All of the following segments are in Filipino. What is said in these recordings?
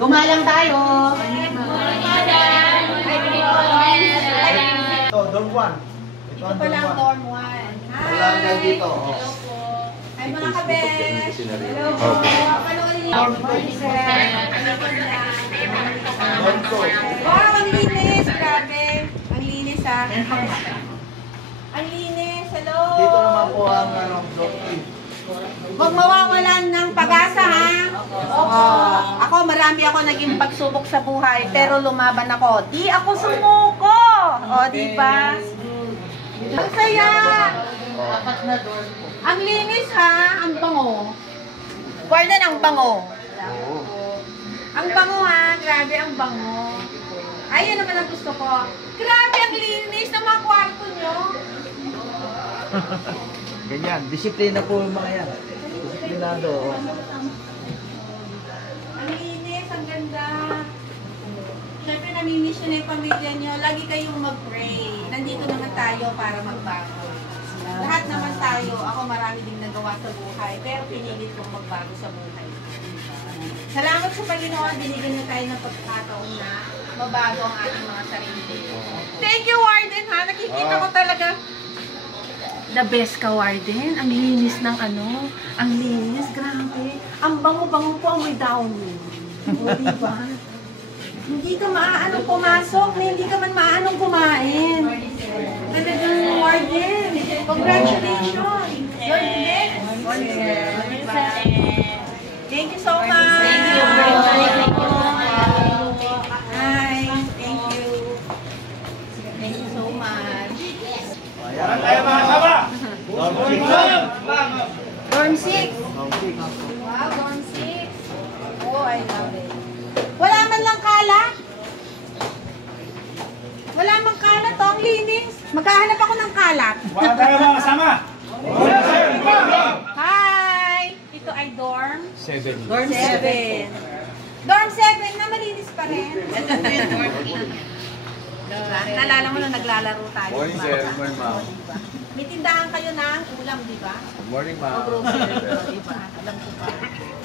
Gumalang tayo. Ito, dorm 1. Ito pala ang dorm 1. Hi! Wala nga dito. Hello po. Hi mga kabes. Hello po. Panoorin niyo. Dorm 2. Dorm 2. Wow, ang linis. Grabe. Ang linis ha. Ang linis. Hello. Dito naman po ang dorm 3. Huwag mawawalan ng pag-asa ha. Ako marami ako naging pagsubok sa buhay pero lumaban ako. Di ako sumuko. O di ba? Ang saya. Ang linis ha, ang bango. Warden ang bango. Ang bango ha, grabe ang bango. Ayun naman ang gusto ko. Grabe ang linis ng mga kwarto nyo. Ganyan, disiplina po yung mga yan. Disiplinado. Ang linis, ang ganda. Siyempre namimiss nyo na yung pamilya nyo. Lagi kayong mag-pray. Nandito naman tayo para magbago. Lahat naman tayo. Ako marami din nagawa sa buhay. Pero pinilit kong magbago sa buhay. Salamat sa Panginoon. Binigyan niyo tayo ng pagkakataon na mabago ang ating mga sarili. Thank you, Warden, ha? Nakikita ko talaga. The best ka, Warden. Ang linis ng ano. Ang linis. Grabe. Ang bango-bango po ang may down. O, diba? Hindi ka maaanong pumasok. Hindi ka man maaanong kumain. Talagang, Warden. Congratulations. You're the best. Thank you so much. Thank you. Hi. Thank you. Thank you so much. Dorm 6. Wow, dorm 6. Oh, I love it. Wala man lang kalat. Wala mang kalat, oh, ang linis. Maghahanap ako ng kalat. Wala tayo mga kasama. Hi! Ito ay dorm 7. Dorm 7. Dorm 7 na malinis pa rin. Naalala mo na naglalaro tayo. Morning, diba? sir. Morning, ma'am. May tindahan kayo ng ulam, di ba? Morning, ma'am. O grocery, di ba? Alam ko pa.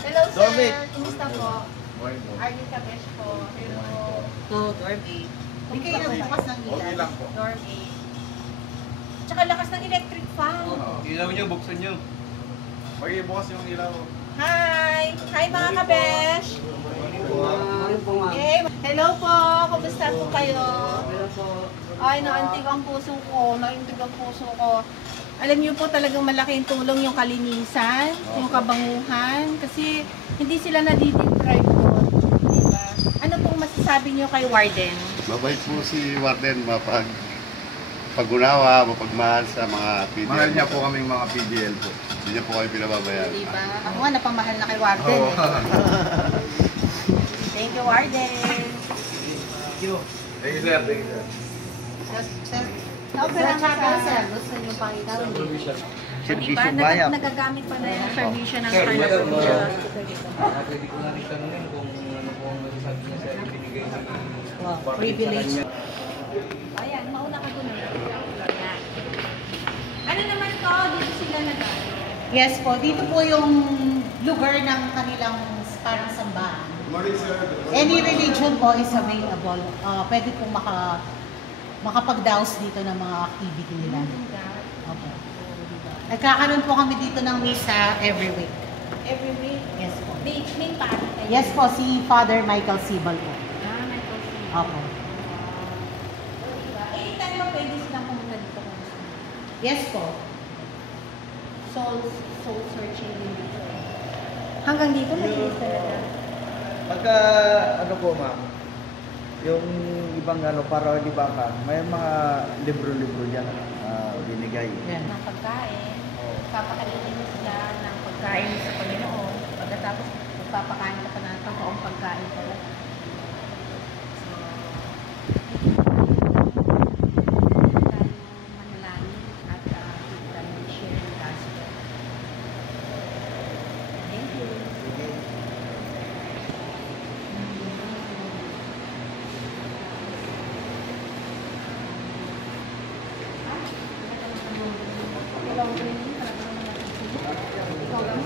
Hello, Dorm sir. eight. Kumusta po? Morning po. Arnie Cabesh po. Hello. Dorm 8. Hindi kayo nagbukas ng ilaw. Okay lang po. Dorm 8. Tsaka lakas ng electric fan. Ilaw nyo, buksan nyo. Pag-ibukas yung ilaw. Hi! Hi mga kabesh! Okay. Hello po! Kumusta po kayo? Ay, naantig ang puso ko. Naantig ang puso ko. Alam niyo po talagang malaking tulong yung kalinisan, yung kabanguhan. Kasi hindi sila nadideprive doon. Diba? Ano pong masasabi niyo kay Warden? Mabait po si Warden, pag-unawa, mapagmahal sa mga PDL. Mahal niya po kaming mga PDL po. Hindi niya po kayo pinababayaan. Diba? Ako nga napamahal na kay Warden. Oo. Thank you, Warden. Thank you, sir. Thank you, sir. Okay lang ka, sir. Gusto niyo pang ikaw. Diba? Nagagamit pa na yung servisyo ng Carlos. Pwede ko na rin tanongin kung ano pong nasasabi niya sa ibinigay na Privilege. Ayan, mauna ka doon. Ano naman to? Dito sila nag-ano? Yes po, dito po yung lugar ng kanilang parang sambahan. Morning, sir. Any religion po is available. Pwede po makapag-douse dito ng mga activity nila. Okay. Nagkakaroon po kami dito ng misa every week. Every week? Yes po. May parang kayo? Yes po, si Father Michael Sibal po. May coffee. Okay. Anytime ba pwede silang pumunta dito kung gusto? Yes po. Soul searching din dito. Hanggang dito malinis talaga. Pagka, ano po ma'am, yung ibang ano, para di ba ka, may mga libro-libro dyan binigay. Yeah. Ng pagkain. Papakainin mo sila ng pagkain sa Panginoon. Pagkatapos, magpapakain ka pa ng totoong pagkain pala. Manalangin at share the gospel. Thank you. Ikaw lang.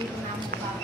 dito na ang